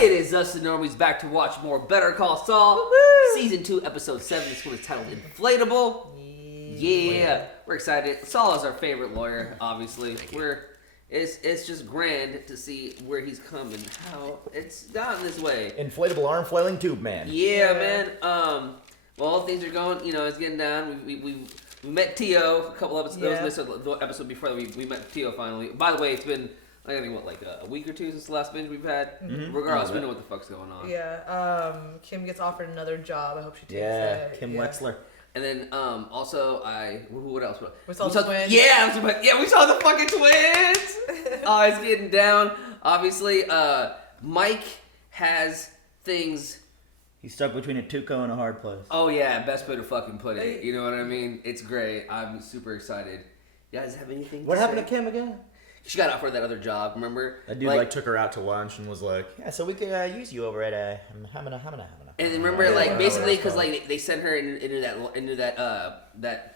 It is us, the Normies, back to watch more Better Call Saul. Woo-hoo! Season 2, Episode 7. This one is titled Inflatable. Yeah, we're excited. Saul is our favorite lawyer, obviously. It's just grand to see where he's come and how it's gotten this way. Inflatable arm flailing tube man. Yeah, man. Well, things are going, it's getting down. We met Tio a couple episodes. Yeah. This was the episode before that we met Tio finally. By the way, it's been I think a week or two since the last binge we've had. Mm-hmm. Regardless, we know what the fuck's going on. Yeah. Kim gets offered another job. I hope she takes it. Kim Wexler. And then also what else? We saw the twins. Yeah, we saw the fucking twins. Oh, it's getting down. Obviously, Mike has things. He's stuck between a Tuco and a hard place. Oh yeah, best way to fucking put it. You know what I mean? It's great. I'm super excited. You guys have anything? What happened to Kim again? She got offered that other job. Remember? That dude took her out to lunch and was like, "Yeah, so we could use you over at Hamana." And then remember, basically, because they sent her into that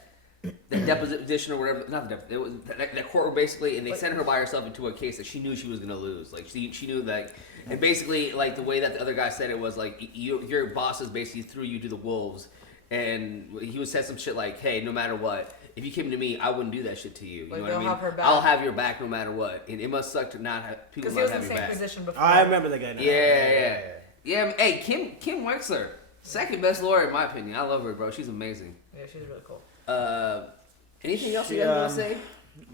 deposition or whatever. Not the deposition. It was that court basically, and they sent her by herself into a case that she knew she was gonna lose. Like she knew that, and basically, like the way that the other guy said it was like your bosses basically threw you to the wolves, and he would say some shit like, "Hey, no matter what. If you came to me, I wouldn't do that shit to you. You know what I mean? Have her back. I'll have your back no matter what. And it must suck to not have people not have your back. Because he was in the same position before. I remember the guy now. Yeah. Hey, Kim Wexler, second best lawyer in my opinion. I love her, bro. She's amazing. Yeah, she's really cool. Anything else you guys want to say?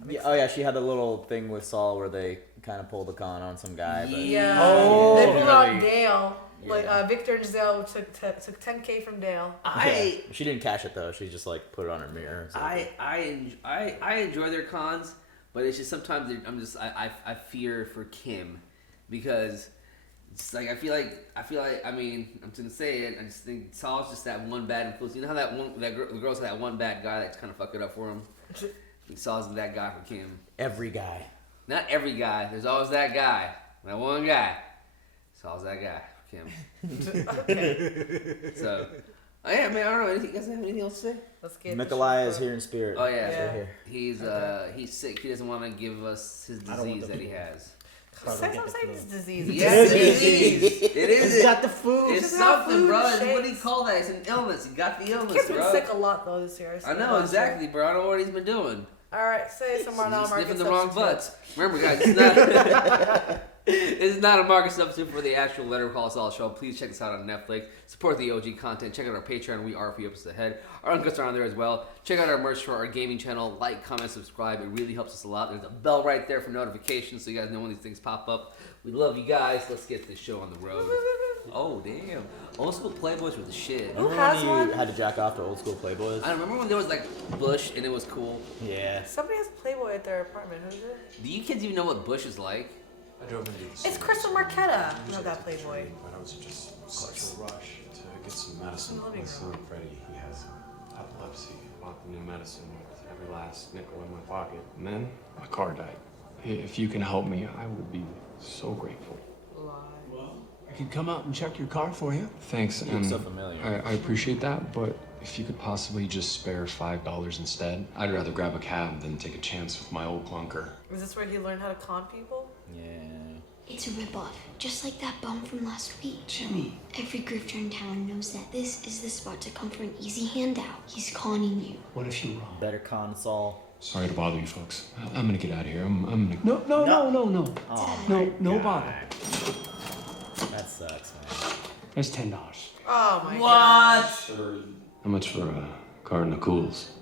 Yeah, she had a little thing with Saul where they kind of pulled a con on some guy. But Yeah. Oh. They pulled on Really? Dale. Yeah. Like Victor and Giselle took $10K from Dale. She didn't cash it though. She just put it on her mirror. So. I enjoy their cons, but it's just sometimes I fear for Kim because it's like I feel like I mean I'm just gonna say it. I just think Saul's just that one bad influence. You know how the girls have that one bad guy that's kind of fuck it up for him. I think Saul's that guy for Kim. Every guy. Not every guy. There's always that guy. That one guy. Saul's that guy. Kim. Okay. So, yeah, man. I don't know. You guys have anything else to say? Let's get Nikolai is here in spirit. Oh yeah, Yeah. Right here. he's sick. He doesn't want to give us his disease that he has. Stop saying it's disease. Yes, it is. It is. He's got the food. It's It's not something, food, bro. it's It's what do you shakes. call that? It's an illness. He got the illness, Kim's been bro. sick a lot though this year. I know exactly, bro. I know what he's been doing. All right, say some more He's non-market sniffing the wrong substitutes. butts. Remember, guys, it's not. It's not a market substitute for the actual Better Call Saul show. Please check us out on Netflix. Support the OG content. Check out our Patreon. We are a few episodes ahead. Our uncuts are on there as well. Check out our merch for our gaming channel. Like, comment, subscribe. It really helps us a lot. There's a bell right there for notifications so you guys know when these things pop up. We love you guys. Let's get this show on the road. Oh, damn. Old school Playboys were the shit. Who Remember has when you one? had to jack off to old school Playboys? I remember when there was Bush and it was cool. Yeah. Somebody has Playboy at their apartment. Who's it? Do you kids even know what Bush is like? I drove into the It's city. Crystal Marquetta. No, that Playboy. But I was just such a rush to get some medicine. Living My son room. Freddie, he has epilepsy. I bought the new medicine with every last nickel in my pocket. And then my car died. If you can help me, I would be so grateful. I could come out and check your car for you. Thanks, You look so familiar. I appreciate that, but if you could possibly just spare $5 instead, I'd rather grab a cab than take a chance with my old clunker. Is this where he learned how to con people? Yeah. It's a ripoff, just like that bum from last week. Jimmy. Every grifter in town knows that this is the spot to come for an easy handout. He's conning you. What if you're wrong? Better con Saul. Sorry to bother you folks. I'm gonna get out of here. I'm gonna... No. Oh, No bother. that sucks, man. That's $10. Oh my god. What? How much for a carton of Cools?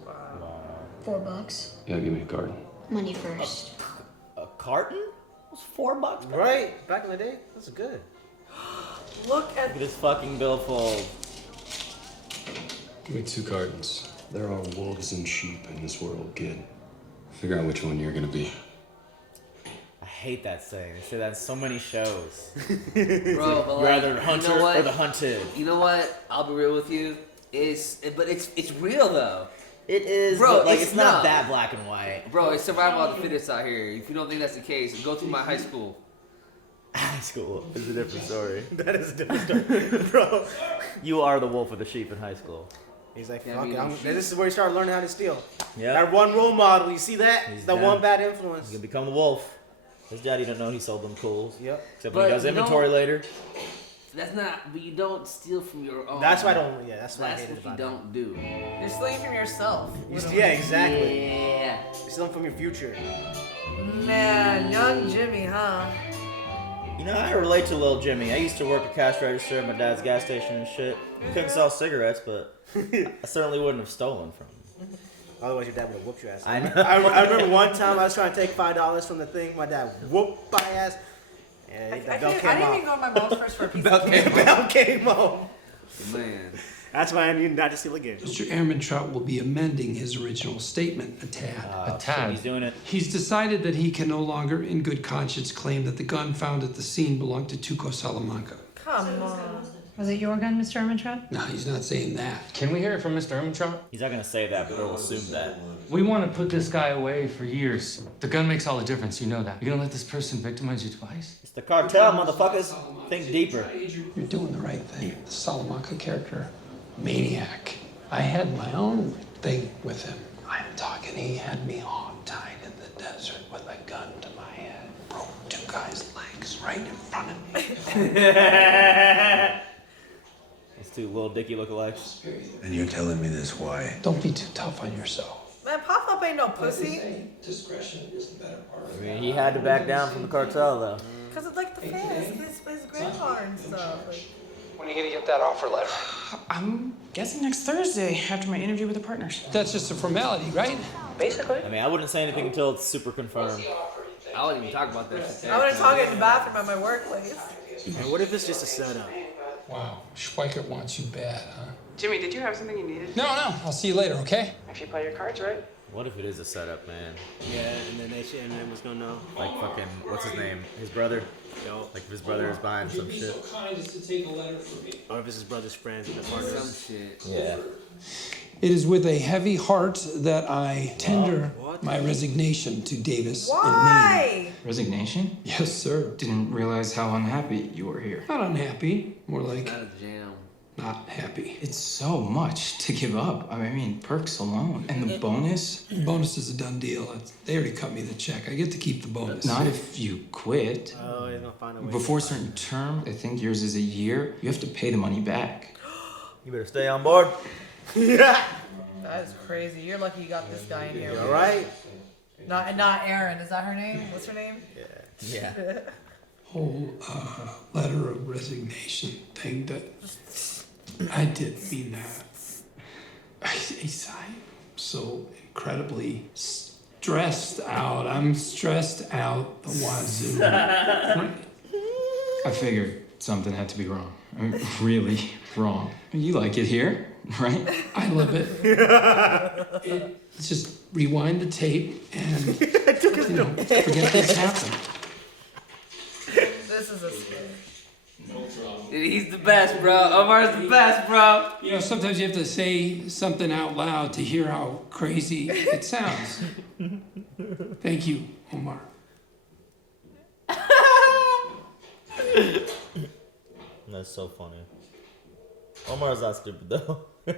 $4. Yeah, give me a carton. Money first. A carton? It was $4. Bro. Right? Back in the day? That's good. Look at Look at this fucking billfold. Give me 2 cartons. There are wolves and sheep in this world, kid. Figure out which one you're gonna be. I hate that saying. They say that in so many shows. Bro, but You're either hunter you know what? or the hunted. You know what? I'll be real with you. But it's real though. It is, Bro, but it's not not. that black and white. Bro, it's survival of the fittest out here. If you don't think that's the case, go through my high school. High school is a different story. That is a different story. Bro, you are the wolf of the sheep in high school. He's like, Yeah, fuck I mean, it. This is where he started learning how to steal. Yeah. That one role model, you see that? He's That down. one bad You influence. can become the wolf. His daddy didn't know he sold them cools. Yep. Except when he But does you inventory don't- later. That's not. But you don't steal from your own. That's why I don't. Yeah, that's why I That's hate it what you about don't do. You're stealing from yourself. Yeah, exactly. Yeah. You're stealing from your future. Man, young Jimmy, huh? You know, I relate to little Jimmy. I used to work a cash register at my dad's gas station and shit. Couldn't sell cigarettes, but I certainly wouldn't have stolen from him. Otherwise, your dad would have whooped your ass. I know. I remember one time I was trying to take $5 from the thing. My dad whooped my ass. And the bell I came didn't even off. go to my mom's first for a piece of cake. The bell came home. Man. That's why I need not to steal again. Mr. Ehrmantraut will be amending his original statement a tad. A tad. He's doing it. He's decided that he can no longer, in good conscience, claim that the gun found at the scene belonged to Tuco Salamanca. Come on. Was it your gun, Mr. Ermintrout? No, he's not saying that. Can we hear it from Mr. Ermintrout? He's not gonna say that, but we'll assume that. We want to put this guy away for years. The gun makes all the difference, you know that. You're gonna let this person victimize you twice? It's the cartel, motherfuckers. Think deeper. You're doing the right thing. The Salamanca character, maniac. I had my own thing with him. I'm talking, he had me hog-tied in the desert with a gun to my head. Broke two guys' legs right in front of me. Those two little Dicky lookalikes. And you're telling me this why? Don't be too tough on yourself. Man, Pop Up ain't no pussy. Discretion is the better part of I mean, he had to back down from the cartel, though. Because it's like the fans, his grandpa and stuff. Like, When are you gonna get that offer letter? I'm guessing next Thursday after my interview with the partners. That's just a formality, right? Basically. I mean, I wouldn't say anything until it's super confirmed. I wouldn't even talk about that shit. I want to talk in the bathroom at my workplace. And what if it's just a setup? Wow, Schweikert wants you bad, huh? Jimmy, did you have something you needed? No, I'll see you later, okay? If you play your cards right. What if it is a setup, man? Yeah, and then Eminem was gonna know. Like fucking, what's his name? His brother? Yo. Like if his brother is buying some shit. kind as to take a letter from me? Or if it's his brother's friends and the Some partners. shit. Yeah. It is with a heavy heart that I tender What? my resignation to Davis and me. Why? Resignation? Yes, sir. Didn't realize how unhappy you were here. Not unhappy, more like Not a jam. not happy. It's so much to give up. I mean, perks alone. And the bonus? Bonus is a done deal. They already cut me the check. I get to keep the bonus. Not if you quit. Oh, he's gonna find a way. Before a certain term, I think yours is a year, you have to pay the money back. You better stay on board. Yeah. That is crazy. You're lucky you got this guy in here. All right. Not Erin. Is that her name? What's her name? Yeah. Whole letter of resignation thing that I didn't mean that. I'm so incredibly stressed out. I'm stressed out the wazoo. I figured something had to be wrong. I mean, really wrong. You like it here, right? I love it. Let's just rewind the tape and forget this happened. This is a scare. Dude, he's the best, bro. Omar's the best, bro. You know, sometimes you have to say something out loud to hear how crazy it sounds. Thank you, Omar. That's so funny. Omar's not stupid, though. I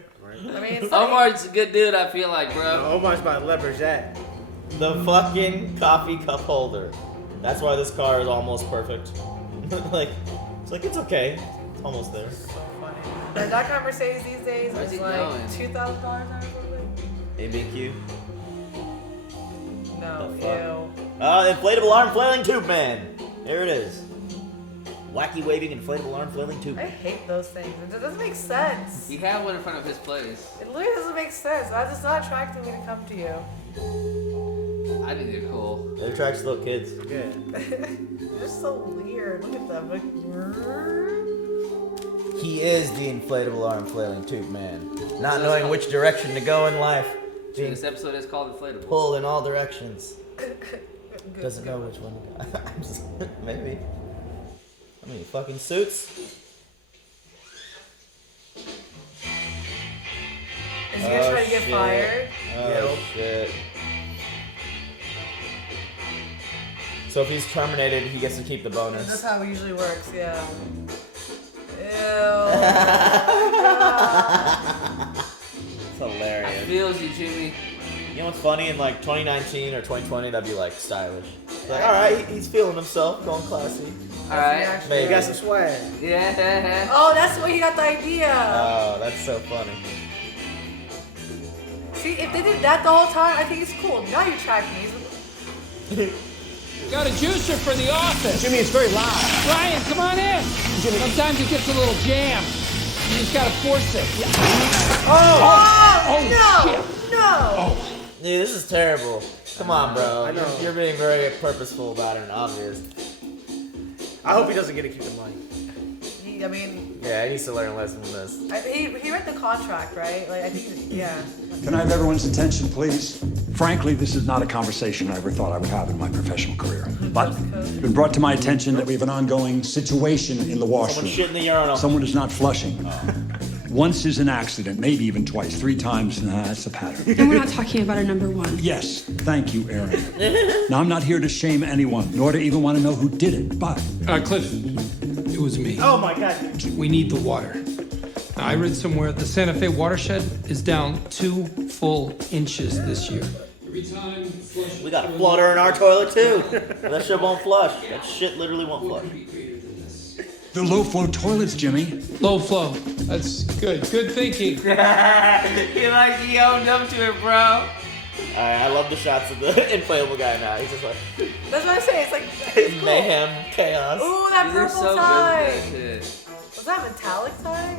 mean, it's like, Omar's a good dude, I feel like, bro. Omar's about to leverage that. The fucking coffee cup holder. That's why this car is almost perfect. It's okay. It's almost there. so funny. But that kind of Mercedes these days Where's is he like going? $2,000 or something. ABQ. No, The fuck? ew. Inflatable arm flailing tube man. Here it is. Wacky waving inflatable arm flailing tube. I hate those things. It doesn't make sense. He had one in front of his place. It literally doesn't make sense. That's just not attracting me to come to you. I think they're cool. It attracts little kids. Yeah. They're so weird. Look at them. Like, He is the inflatable arm flailing tube man. Not knowing which direction to go in life. Being This episode is called Inflatable. pulled in all directions. good, Doesn't know which one to go. I'm just, maybe. I mean, fucking suits. Is he gonna try to get shit. fired? Oh shit. So if he's terminated, he gets to keep the That's bonus. how it usually works, yeah. It's I hilarious. feels you, Jimmy. You know what's funny? In like 2019 or 2020, that'd be like stylish. Like, all right, he's feeling himself, going classy. All right. Maybe. You got some swag. Yeah. Oh, that's where he got the idea. Oh, that's so funny. See, if they did that the whole time, I think it's cool. Now you're tracking me. Got a juicer for the office. Jimmy, it's very loud. Ryan, come on in. Sometimes it gets a little jammed. You just gotta force it. Oh, no! Shit. No! Dude, this is terrible. Come on, bro. I know. You're being very purposeful about it and obvious. I hope he doesn't get to keep the money. I mean, Yeah, he needs to learn a lesson from this. he read the contract, right? Like, I think, yeah. Can I have everyone's attention, please? Frankly, this is not a conversation I ever thought I would have in my professional career. But it's been brought to my attention that we have an ongoing situation in the washroom. Someone shit in the urinal. Someone is not flushing. Once is an accident, maybe even twice. 3 times, that's a pattern. And we're not talking about a number one. Yes, thank you, Aaron. Now, I'm not here to shame anyone, nor to even want to know who did it, but... Cliff, it was me. Oh my God. We need the water. Now, I read somewhere the Santa Fe watershed is down 2 full inches this year. Every time flush. We got a flutter in our toilet too. That shit won't flush. That shit literally won't flush. The low-flow toilets, Jimmy. Low flow. That's good. Good thinking. He owned up to it, bro. I love the shots of the inflatable guy now. He's just like That's what I say. It's like, it's cool. mayhem, chaos. Ooh, that These are purple so tie. good. Shit. Was that metallic tie?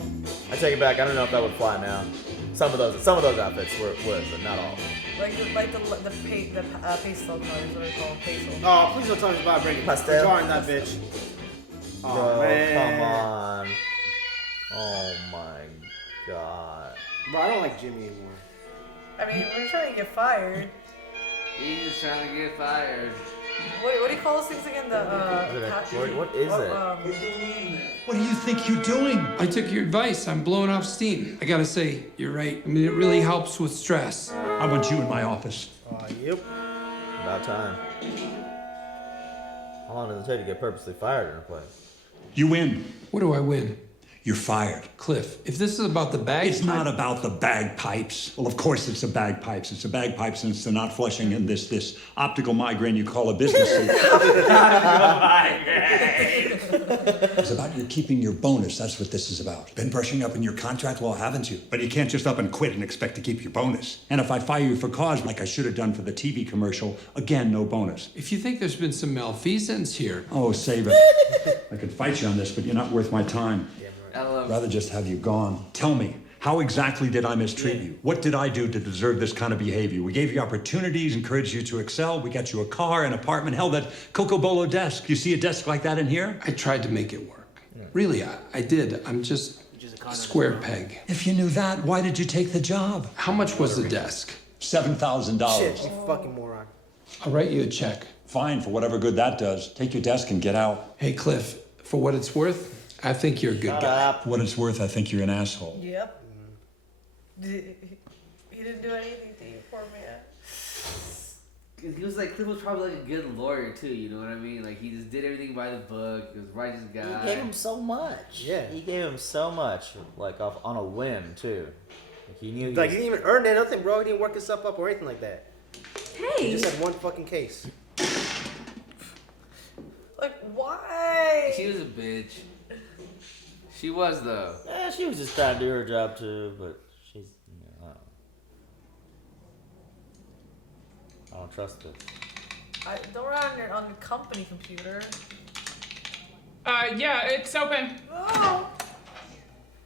I take it back. I don't know if that would fly now. Some of those outfits would, but not all. Like the pastel colors, what are they called? Pastel. Oh, please don't tell me about bringing Pastel. jarring that bitch. Oh, Bro, man. come on. Oh my god. Bro, I don't like Jimmy anymore. I mean, we're trying to get fired. He's just trying to get fired. What do you call those things again? What is it? What do you think you're doing? I took your advice. I'm blowing off steam. I gotta say, you're right. I mean, it really helps with stress. I want you in my office. Yep. About time. How long does it take to get purposely fired in a place? You win. What do I win? You're fired. Cliff, if this is about the bagpipes... It's not about the bagpipes. Well, of course it's the bagpipes. It's the bagpipes and it's the not flushing and this optical migraine you call a business suit. It's about you keeping your bonus. That's what this is about. Been brushing up in your contract? Well, haven't you? But you can't just up and quit and expect to keep your bonus. And if I fire you for cause, like I should have done for the TV commercial, again, no bonus. If you think there's been some malfeasance here... Oh, save it. I could fight you on this, but you're not worth my time. I'd rather just have you gone. Tell me, how exactly did I mistreat you? What did I do to deserve this kind of behavior? We gave you opportunities, encouraged you to excel. We got you a car, an apartment, hell, that Coco Bolo desk. You see a desk like that in here? I tried to make it work. Really, I did. I'm just a square peg. If you knew that, why did you take the job? How much was the desk? $7,000. Shit, you fucking moron. I'll write you a check. Fine, for whatever good that does. Take your desk and get out. Hey, Cliff, for what it's worth, I think you're a good guy. For what it's worth, I think you're an asshole. Yep. He didn't do anything to you, poor man. He was like, Cliff was probably like a good lawyer too, you know what I mean? Like he just did everything by the book. He was a righteous guy. He gave him so much. Yeah. He gave him so much, like on a whim too. Like he knew. Like he didn't even earn anything, bro. He didn't work himself up or anything like that. He Hey! just had one fucking case. Like, why? She was a bitch. She was though. Yeah, she was just trying to do her job too, but she's. I don't trust it. Don't run on the company computer. Yeah, it's open. Oh!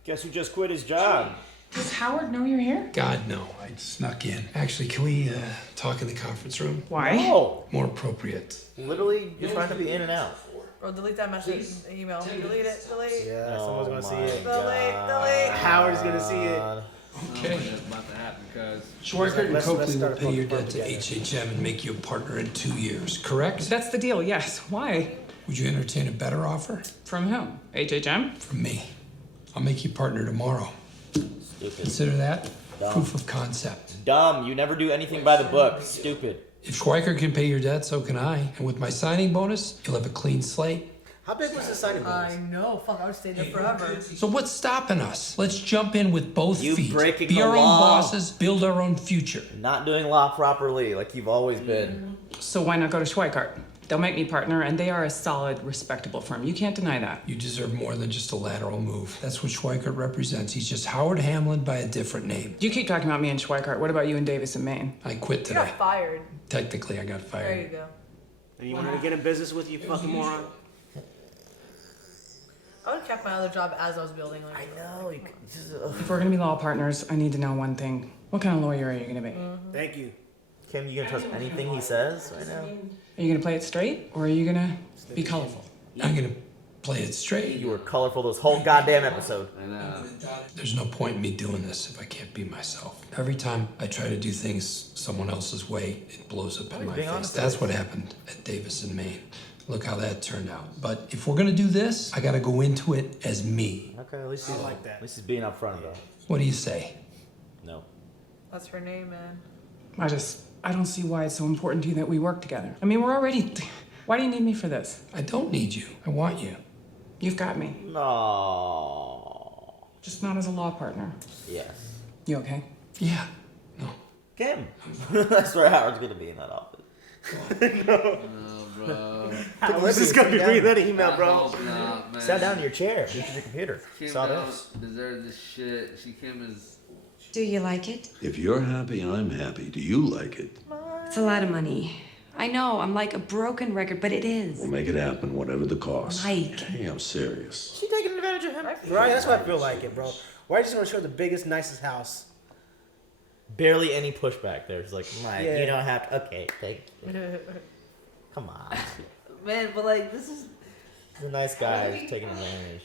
Guess who just quit his job? Does Howard know you're here? God, no. I snuck in. Actually, can we talk in the conference room? Why? Oh, More appropriate. literally, you're trying to be in and out. Bro, delete that message, email. Delete it, delete. Yeah, someone's gonna see it. Delete. Howard's gonna see it. Okay. That's about to happen because Schweikert and Let's Coakley will start a pay your fucking debt to firm HHM and make you a partner in 2 years, correct? That's the deal, yes. Why? Would you entertain a better offer? From whom? HHM? From me. I'll make you partner tomorrow. Stupid. Consider that Dumb. proof of concept. Dumb. You never do anything by the book. Stupid. If Schweikert can pay your debt, so can I. And with my signing bonus, you'll have a clean slate. How big was the signing bonus? I know, fuck, I would stay there forever. So what's stopping us? Let's jump in with both You feet. breaking Be the our own law. bosses, build our own future. Not doing law properly, like you've always been. So why not go to Schweikart? They'll make me partner, and they are a solid, respectable firm. You can't deny that. You deserve more than just a lateral move. That's what Schweikart represents. He's just Howard Hamlin by a different name. You keep talking about me and Schweikart. What about you and Davis and Maine? I quit You today. got fired. Technically, I got There fired. you go. And you wanted to get in business with you fucking moron? I would have kept my other job as I was building. Like, I know. If we're gonna be law partners, I need to know one thing. What kind of lawyer are you gonna be? Thank you. Kim, you gonna trust anything he says right now? Are you gonna play it straight, or are you gonna be colorful? I'm gonna play it straight. You were colorful this whole goddamn episode. I know. There's no point in me doing this if I can't be myself. Every time I try to do things someone else's way, it blows up in my being face. honest That's what happened at Davis and Maine. Look how that turned out. But if we're gonna do this, I gotta go into it as me. Okay, at least he's like that. At least he's being upfront about it. What do you say? No. that's her name, man. I don't see why it's so important to you that we work together. I mean, we're already. Why do you need me for this? I don't need you. I want you. You've got me. No. Just not as a law partner. Yes. You okay? Yeah. No. Kim. I swear Howard's gonna be in that office. No, bro. Where's this gonna be read that email, I bro? hope not, man. Sit down in your chair. Reach your computer. Kim Saw don't this. deserve this shit. Kim is. Do you like it? If you're happy, I'm happy. Do you like it? It's a lot of money. I know, I'm like a broken record, but it is. We'll make it happen, whatever the cost. Mike. Hey, I'm serious. She taking advantage of him? Right, that's what I feel like it, bro. Why are you just gonna show the biggest, nicest house? Barely any pushback there. It's like, Mike, Yeah. you don't have to. Okay, thank you. Come on. Man, but like, this is. He's a nice guy. He's taking advantage.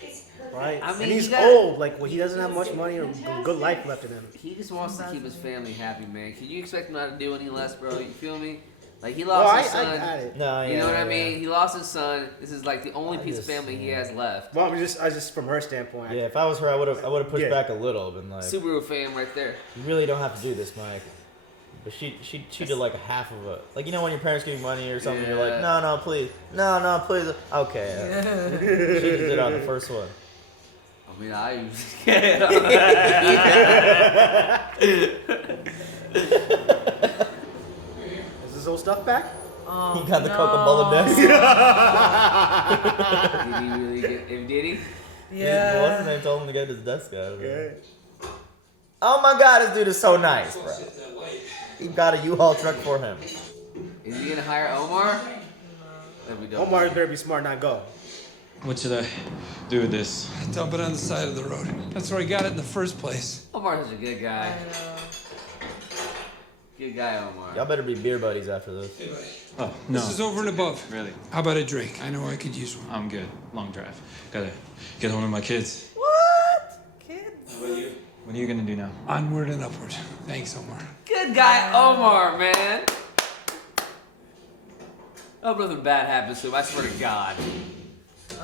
Right? I mean, and he's you gotta- old. Like, well, he doesn't have much money or good life left in him. He just wants to keep his family happy, man. Can you expect him not to do any less, bro? You feel me? Like, he Well, lost his I son. got it. No, You know what I yeah. mean? He lost his son. This is like the only piece of just- family he has left. Well, I just from her standpoint. Yeah, if I was her, I would have pushed Yeah. back a little. Been like, Subaru fam right there. you really don't have to do this, Mike. But she did like a half of it. Like, you know when your parents give you money or something, you're like, no, please. No, please. Okay. She just did on the first one. I mean, I usually get on that. Is this old stuff back? He got the Coca-Cola desk. Did he really get? Did he? Yeah. What's his name told him to get his desk out of there. Oh my God, this dude is so nice, bro. He got a U-Haul truck for him. Is he gonna hire Omar? Omar better be smart, not go. What should I do with this? Dump it on the side of the road. That's where I got it in the first place. Omar's such a good guy. Good guy, Omar. Y'all better be beer buddies after this. Oh, no. This is over and above. Really? How about a drink? I know I could use one. I'm good. Long drive. Gotta get home to my kids. What? Kids? What are you? What are you gonna do now? Onward and upward. Thanks, Omar. Good guy, Omar, man. I hope nothing bad happens to him. I swear to God.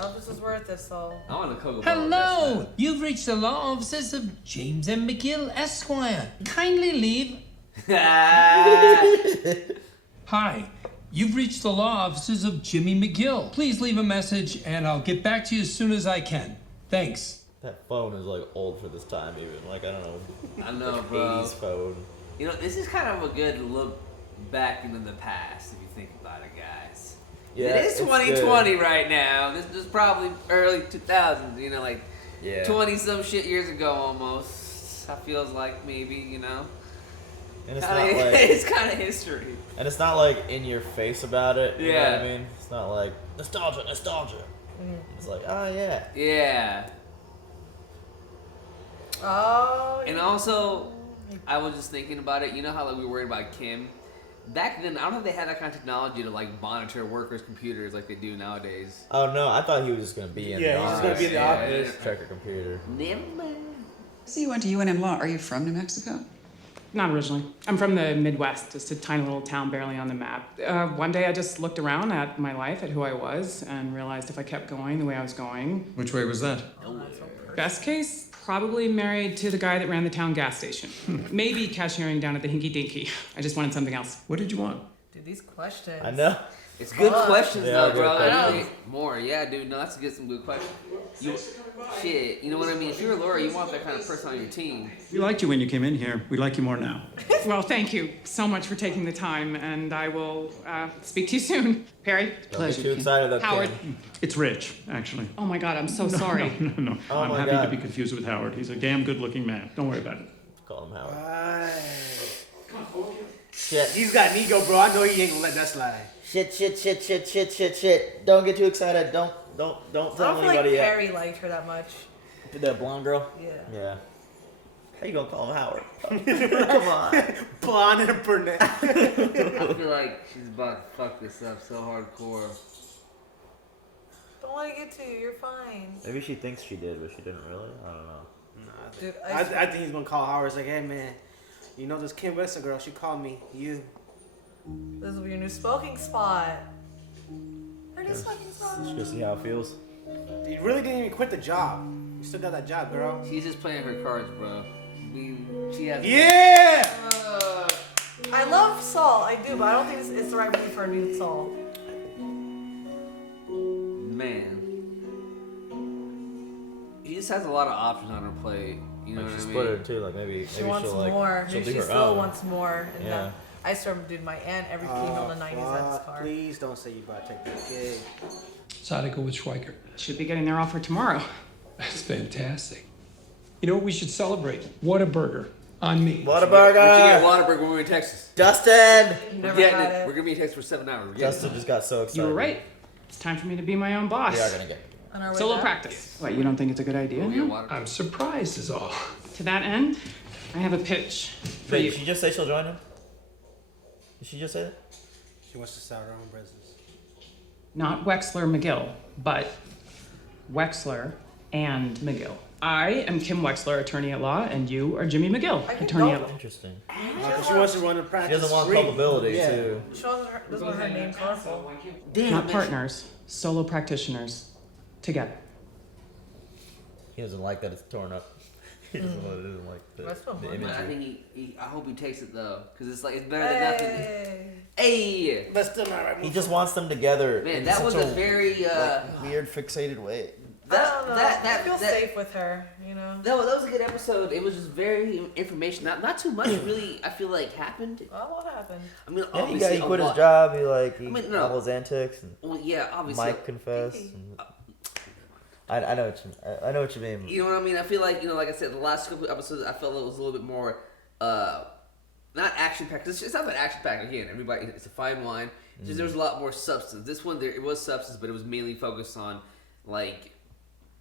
Oh, this is worth it, Saul. I want a Coca-Cola. Hello! You've reached the law offices of James M. McGill, Esquire. Kindly leave. Hi. You've reached the law offices of Jimmy McGill. Please leave a message and I'll get back to you as soon as I can. Thanks. That phone is like old for this time, even. Like, I don't know. I know, like bro. 80s phone. You know, this is kind of a good look back into the past, if you think about it, guys. Yeah, it is it's 2020 good. right now. This is probably early 2000s, you know, like 20-some shit years ago almost. That feels like maybe, you know. And it's Kinda, not like it's kind of history. And it's not like in your face about it. You know Yeah. what I mean? It's not like nostalgia. It's like, oh yeah. Yeah. Oh. And also, I was just thinking about it. You know how like we were worried about Kim? Back then, I don't know if they had that kind of technology to like monitor workers' computers like they do nowadays. Oh no, I thought he was just gonna be in the Yeah, he's office. just gonna be in the office. Check your computer. Never mind. So you went to UNM Law. Are you from New Mexico? Not originally. I'm from the Midwest, just a tiny little town barely on the map. One day I just looked around at my life, at who I was, and realized if I kept going the way I was going. Which way was that? Best case, probably married to the guy that ran the town gas station. Maybe cashiering down at the Hinky Dinky. I just wanted something else. What did you want? Dude, these questions. I know. It's good questions though, good bro. questions. More, yeah, dude. No, that's some good questions. Shit, you know what I mean? If you're a lawyer, you want that kind of person on your team. We liked you when you came in here. We like you more now. Well, thank you so much for taking the time, and I will speak to you soon. Perry? Don't get too excited though, Howard? Kim. It's Rich, actually. Oh my God, I'm so sorry. No. Oh I'm my happy God. to be confused with Howard. He's a damn good-looking man. Don't worry about it. Call him Howard. Shit. He's got an ego, bro. I know he ain't gonna let that slide. Shit. Don't get too excited. Don't I tell don't feel like anybody yet. Perry liked her that much. That blonde girl? Yeah. Yeah. How you gonna call him Howard? Come on. Blonde and a brunette. I feel like she's about to fuck this up so hardcore. Don't let it get to you. You're fine. Maybe she thinks she did, but she didn't really. I don't know. Nah, Dude, I think he's gonna call Howard. It's like, hey man, you know this Kim Weston girl? She called me. You. This will be your new smoking spot. Your new smoking spot. Just go see how it feels. You really didn't even quit the job. You still got that job, girl. She's just playing her cards, bro. She has. Yeah. I love Saul. I do, but I don't think it's the right movie for a new Saul. Man. She just has a lot of options on her plate. You know Like what she I split mean? it too. Like maybe She wants she'll like more. she'll Maybe do she her still own. wants more. And Yeah. I started, dude, my aunt, every female in the 90s had this car. Please don't say you about to take that gig. So I'd go with Schweiker. Should be getting their offer tomorrow. That's fantastic. You know what we should celebrate? Whataburger on me. Whataburger! We're gonna get Whataburger when we're in Texas. Justin! Never We're getting had it. it. We're gonna be in Texas for 7 hours. We're getting Justin just got so excited. You were right. It's time for me to be my own boss. We are gonna get. On our way Solo back. practice. What, you don't think it's a good idea? We'll get now? Whataburger. I'm surprised is all. To that end, I have a pitch for Wait, you. did she just say she'll join him? Did she just say that? She wants to start her own business. Not Wexler McGill, but Wexler and McGill. I am Kim Wexler, attorney at law, and you are Jimmy McGill, I can attorney go. at law. Interesting. She wants to run a She practice. doesn't want free. culpability Yeah. too. She doesn't want her name colorful. Damn, Not man. partners, solo practitioners, together. He doesn't like that it's torn up. He doesn't like That's the what the mine But I imagery. think I hope he takes it though, because it's like it's better than nothing. Hey. Hey, But still not right. He just wants them together. man, in that such was a very like, weird, fixated way. I don't know. I feel safe with her, you know? That was a good episode. It was just very information. Not too much really. I feel like happened. Oh, what happened? I mean, Yeah, obviously he quit a his lot. job. He I mean, no. all his antics. And Well, yeah, obviously. Mike confessed. And I know what you mean. You know what I mean? I feel like like I said, the last couple episodes, I felt it was a little bit more, not action packed. It's not that action packed again. Everybody, it's a fine line. It's just there was a lot more substance. This one, it was substance, but it was mainly focused on like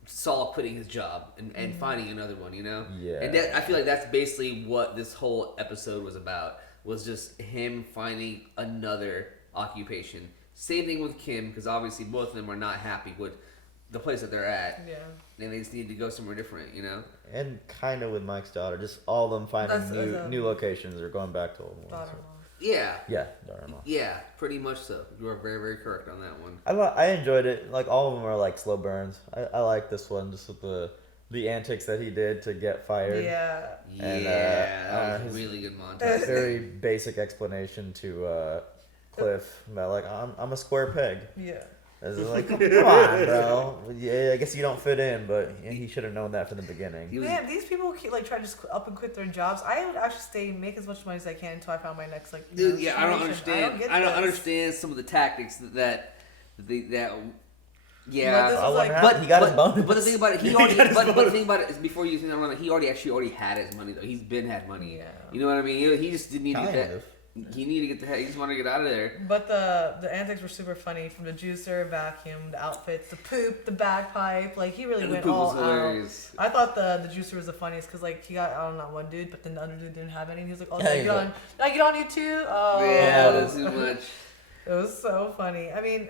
Saul quitting his job and finding another one. You know? Yeah. And I feel like that's basically what this whole episode was about. Was just him finding another occupation. Same thing with Kim, because obviously both of them are not happy with the place that they're at. Yeah. And they just need to go somewhere different, you know? And kind of with Mike's daughter, just all of them finding new locations or going back to old ones. Daughter-in-law. Yeah. Yeah, daughter-in-law. Yeah, pretty much so. You are very, very correct on that one. I enjoyed it. Like all of them are like slow burns. I like this one just with the antics that he did to get fired. Yeah. And, That was his a really good montage. very basic explanation to Cliff about like I'm a square peg. Yeah. It's like, come on, bro. Yeah, I guess you don't fit in, but he should have known that from the beginning. Man, these people like try to just up and quit their jobs. I would actually stay and make as much money as I can until I found my next like. Dude, yeah, I don't situation. understand. I don't understand some of the tactics that. Yeah, he got his bonus. But the thing about it, he already. But the thing about it is, before you think he already had his money though. He's been had money. Yeah. You know what I mean? He just didn't need to get that. He needed to get the heck. He just wanted to get out of there. But the antics were super funny, from the juicer, vacuum, the outfits, the poop, the bagpipe. Like he really And went the poop all was hilarious. out. I thought the juicer was the funniest because like he got not one dude, but then the other dude didn't have any. And he was like, "Oh, Yeah, did I get on you too?" Oh, Yeah, that was too much. It was so funny. I mean,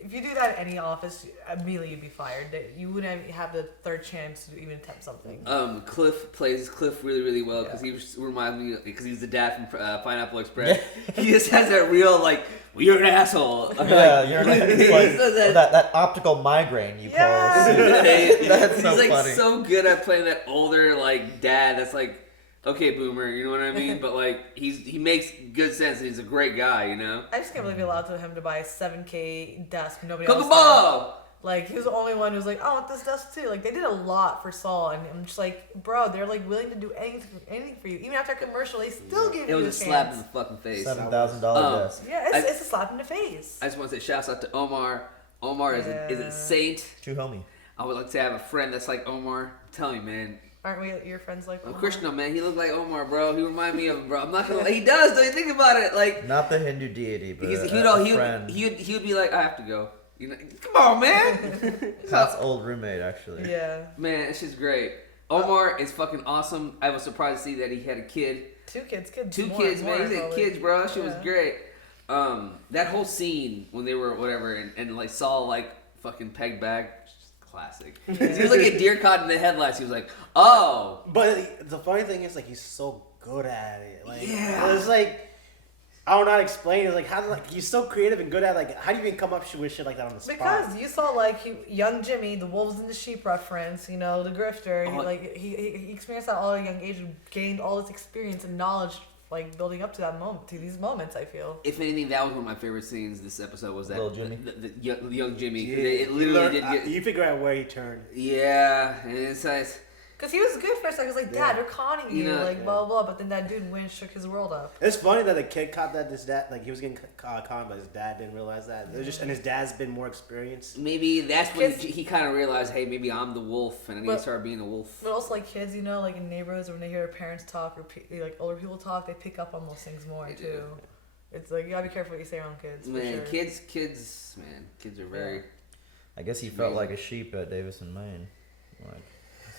if you do that in any office, immediately you'd be fired. You wouldn't have the third chance to even attempt something. Cliff plays Cliff really, really well because he reminds me because he's the dad from Pineapple Express. He just has that real like, well, you're an asshole. Yeah, you're an like, that optical migraine you call. That's so he's like funny. so good at playing that older like dad that's like okay, boomer, you know what I mean? But like, he makes good sense. And he's a great guy, you know. I just can't believe he allowed him to buy a $7K desk. Nobody Coco else. Ball! Like, he was the only one who was like, I want this desk too. Like, they did a lot for Saul, and I'm just like, bro, they're like willing to do anything for you. Even after a commercial, they still give you a chance. It was a slap in the fucking face. $7,000 desk. Yeah, it's a slap in the face. I just want to say shouts out to Omar. Omar is a saint. True homie. I would like to have a friend that's like Omar. Tell me, man. Aren't we your friends like Omar? Krishna, man, he looked like Omar, bro. He remind me of him, bro. I'm not gonna. He does. Don't you think about it? Like not the Hindu deity, but he would be like, I have to go. You know, come on, man. Pat's old roommate, actually. Yeah. Man, it's just great. Omar is fucking awesome. I was surprised to see that he had a kid. Two kids, man. He had kids, bro. That shit was great. That whole scene when they were whatever, and like Saul like fucking pegged back. Classic. He was like a deer caught in the headlights. He was like, oh. But the funny thing is, like, he's so good at it. Like, it's like, I don't know how to explain it. Like, how, like, he's so creative and good at, like, how do you even come up with shit like that on the spot? Because you saw, like, young Jimmy, the wolves and the sheep reference, you know, the grifter. He experienced that all at a young age and gained all this experience and knowledge, like, building up to that moment, to these moments, I feel. If anything, that was one of my favorite scenes this episode was that little Jimmy. The young Jimmy. Yeah, it literally did get... You figure out where he turned. Yeah, and it's like... Because he was good for a second. He was like, Dad, they're conning you, like, blah, blah, blah. But then that dude went and shook his world up. It's funny that the kid caught that his dad, like, he was getting conned, but his dad didn't realize that. It was just, and his dad's been more experienced. Maybe that's when he kind of realized, hey, maybe I'm the wolf, and I need to start being a wolf. But also, like, kids, you know, like, in neighborhoods, when they hear their parents talk or, like, older people talk, they pick up on those things more, too. It's like, you gotta be careful what you say around kids. Man, for sure. kids are very... I guess he felt like a sheep at Davison, Maine. Like...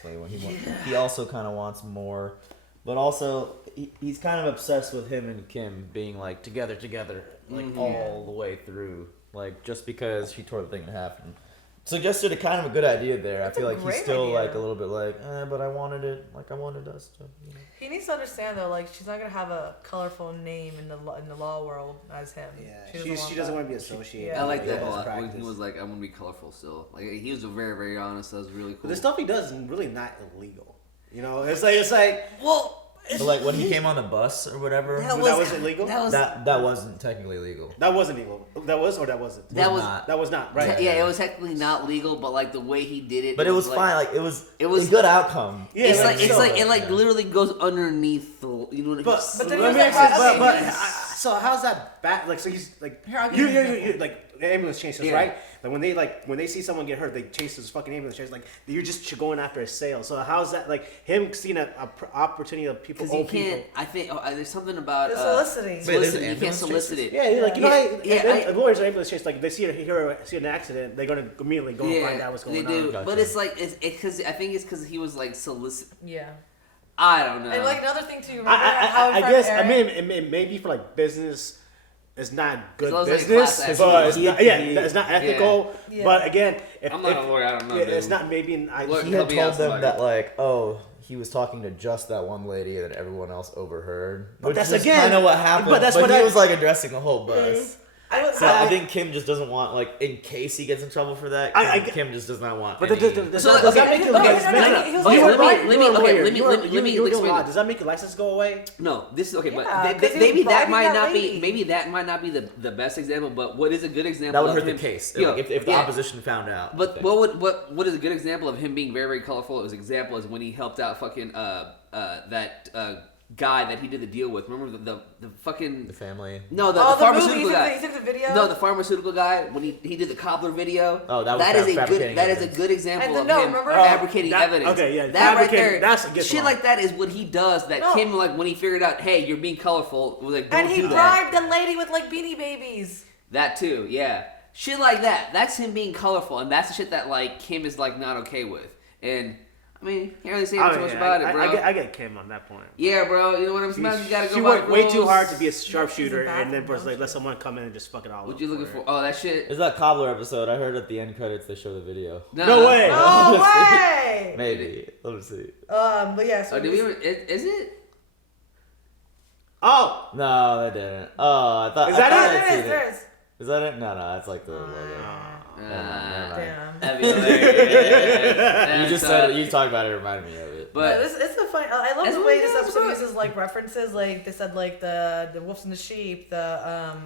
When he also kind of wants more, but also he's kind of obsessed with him and Kim being like together, like all the way through. Like just because she tore the thing in half and suggested a kind of a good idea there. I feel like he's still like a little bit like, but I wanted it like I wanted us to. You know? He needs to understand though, like she's not gonna have a colorful name in the law world as him. Yeah, she doesn't want to be associated. I like that a lot. When he was like, I want to be colorful still. Like he was very, very honest. That was really cool. But the stuff he does is really not illegal. You know, it's like well. But like when he came on the bus or whatever, that was illegal. That wasn't technically legal. That wasn't illegal. That was or that wasn't. That was not right. Yeah, it was technically not legal, but like the way he did it. But it was fine. Like it was a good outcome. Yeah, it literally goes underneath the. You know what I mean? But let me ask you. So how's that bad? Like so he's like you like the ambulance chases right. Like when they see someone get hurt, they chase this fucking ambulance chase. Like you're just going after a sale. So how's that like him seeing an opportunity of people? Because you can't. I think there's something about soliciting. You can't solicit it. Yeah, like you know, lawyers are ambulance chase. Like they see an accident, they're gonna immediately go and find out what's going on. They do, but it's like because I think it's because he was like solicit. Yeah. I don't know. And like another thing too. Remember I guess I mean it may be for like business. It's not good business, but it's not ethical. Yeah. But again, I'm not a lawyer. I don't know. It's not maybe. He had told them that like, he was talking to just that one lady that everyone else overheard. But that's kind of what happened. But he was like addressing the whole bus. I think Kim just doesn't want, like, in case he gets in trouble for that, Kim just does not want. But does that make Does that make your license go away? No, this is okay, but maybe that might not be. Maybe that might not be the best example. But what is a good example? That would hurt the case. If the opposition found out. But what is a good example of him being very, very colorful? His example is when he helped out fucking that guy that he did the deal with. Remember the fucking... The family. No, the pharmaceutical guy. He took the video? No, the pharmaceutical guy, when he did the cobbler video. Oh, that is a good example of him fabricating evidence. Okay, yeah. That right there, that's a shit like that is what he does. Kim, like, when he figured out, hey, you're being colorful, was like, don't do that. And he bribed the lady with, like, Beanie Babies. That too, yeah. Shit like that. That's him being colorful, and that's the shit that, like, Kim is, like, not okay with. And... I mean, can't really say too much about it, bro. I get Kim on that point. Yeah, bro. You know what I'm saying? You gotta go. She worked way too hard to be a sharpshooter, and then like let someone come in and just fuck it all. What you looking for? Oh, that shit. It's that cobbler episode. I heard at the end credits they show the video. No way. No way. Maybe. Let me see. But yeah. So did we? Is it? Oh. No, they didn't. Oh, I thought. Is that it? There is. Is that it? No, it's like the logo. Damn. That'd be hilarious. You just said it. You talked about it. It reminded me of it. But it's a fun. I love That's the what way it this is, episode bro. uses like references. Like they said, like the wolves and the sheep, the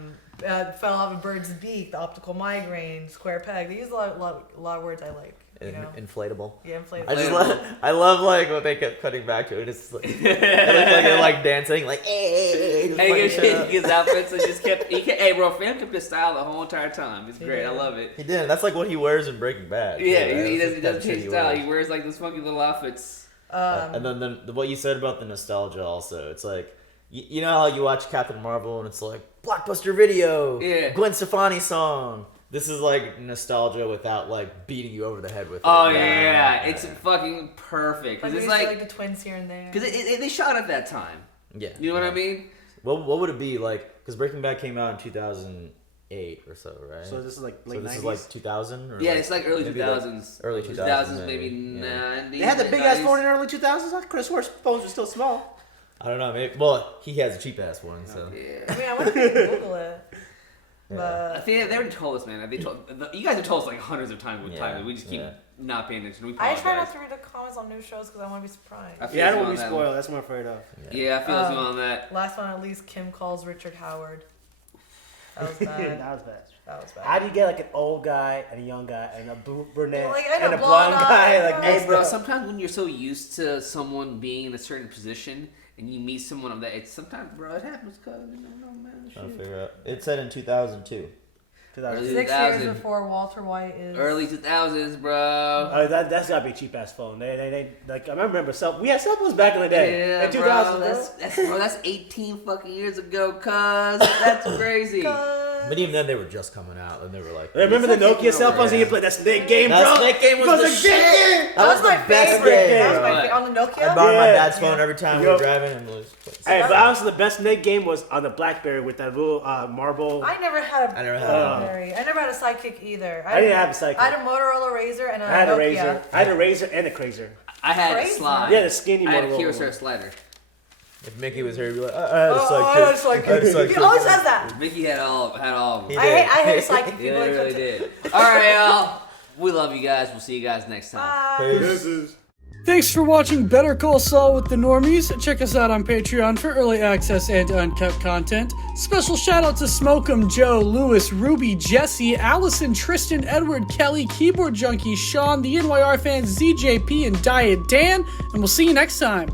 fell off a bird's beak, the optical migraine, square peg. They use a lot of words I like. You know? Inflatable. Yeah, inflatable. I love like what they kept cutting back to it. It's like, it looked like they're like dancing, like Hey, he changing his outfits and just kept. Hey, bro, fam kept his style the whole entire time. It's great. I love it. He did. That's like what he wears in Breaking Bad. Yeah, too, right? he That's doesn't the change shit his style. wears. He wears like this funky little outfits. And then what you said about the nostalgia also. It's like you know how you watch Captain Marvel and it's like Blockbuster Video, Yeah. Gwen Stefani song. This is like nostalgia without like beating you over the head with it. Oh yeah, it's fucking perfect. Cause Like, it's we see, like the twins here and there. because they shot at that time. Yeah. You know what I mean? What would it be like? Because Breaking Bad came out in 2008 or so, right? So this is like late So this 90s? is like 2000? Or Yeah, it's like early maybe 2000s. early 2000s, maybe yeah. 90s. They had the big ass 90s. phone in the early 2000s. I could have swore phones were still small. I don't know. Maybe, well, he has a cheap ass one, so. Yeah. I mean, I wonder if you can Google it. But I think they already told us, man. You guys have told us like hundreds of times with time. We just keep not paying attention. We I apologize. try not to read the comments on new shows because I want to be surprised. I feel Yeah, I you don't on want to be that spoiled. one. That's what I'm afraid of. Yeah, I feel you on that. Last one, at least, Kim calls Richard Howard. That was bad. That was bad. That was bad. How do you get like an old guy and a young guy and a brunette Like, and and a a blonde blonde guy? eye, Like, Hey, mixed bro. up? Sometimes when you're so used to someone being in a certain position and you meet someone of that, it's sometimes, bro, it happens. Cause you know, man, Trying to shit. figure out. It said in 2002. Early 6 2000s. years before Walter White is. Early 2000s, bro. That's gotta be a cheap ass phone. They like I remember we had cell phones back in the day. Yeah, in 2000, bro. That's 18 fucking years ago, cuz. That's crazy. But even then, they were just coming out, and they were like. Remember the Nokia cell phones and you played that Snake game, bro? That Snake game was the a shit. game. That was my the best favorite. game. That was my favorite. On the Nokia? I borrowed my Yeah. dad's phone every time we were Yup. driving, and was. Hey, but honestly, the best Snake game was on the BlackBerry with that little marble. I never had a I never had BlackBerry. I never had a sidekick either. I didn't have a sidekick. I had a Motorola Razor and a I had a Nokia. razor. I had a razor and a crazer. I had a Crazy. slide. Yeah, the skinny I had a Motorola Kyocera one. slider. If Mickey was here, he'd be like, I had a Oh, sidekick. I had a sidekick. I had a He sidekick. always says that. Mickey had all of them. He I did. hate sidekick people. Yeah, like they really that. did. All right, y'all. We love you guys. We'll see you guys next time. Peace. Thanks for watching Better Call Saul with the Normies. Check us out on Patreon for early access and uncut content. Special shout out to Smoke'em, Joe, Lewis, Ruby, Jesse, Allison, Tristan, Edward, Kelly, Keyboard Junkie, Sean, the NYR fans, ZJP, and Diet Dan. And we'll see you next time.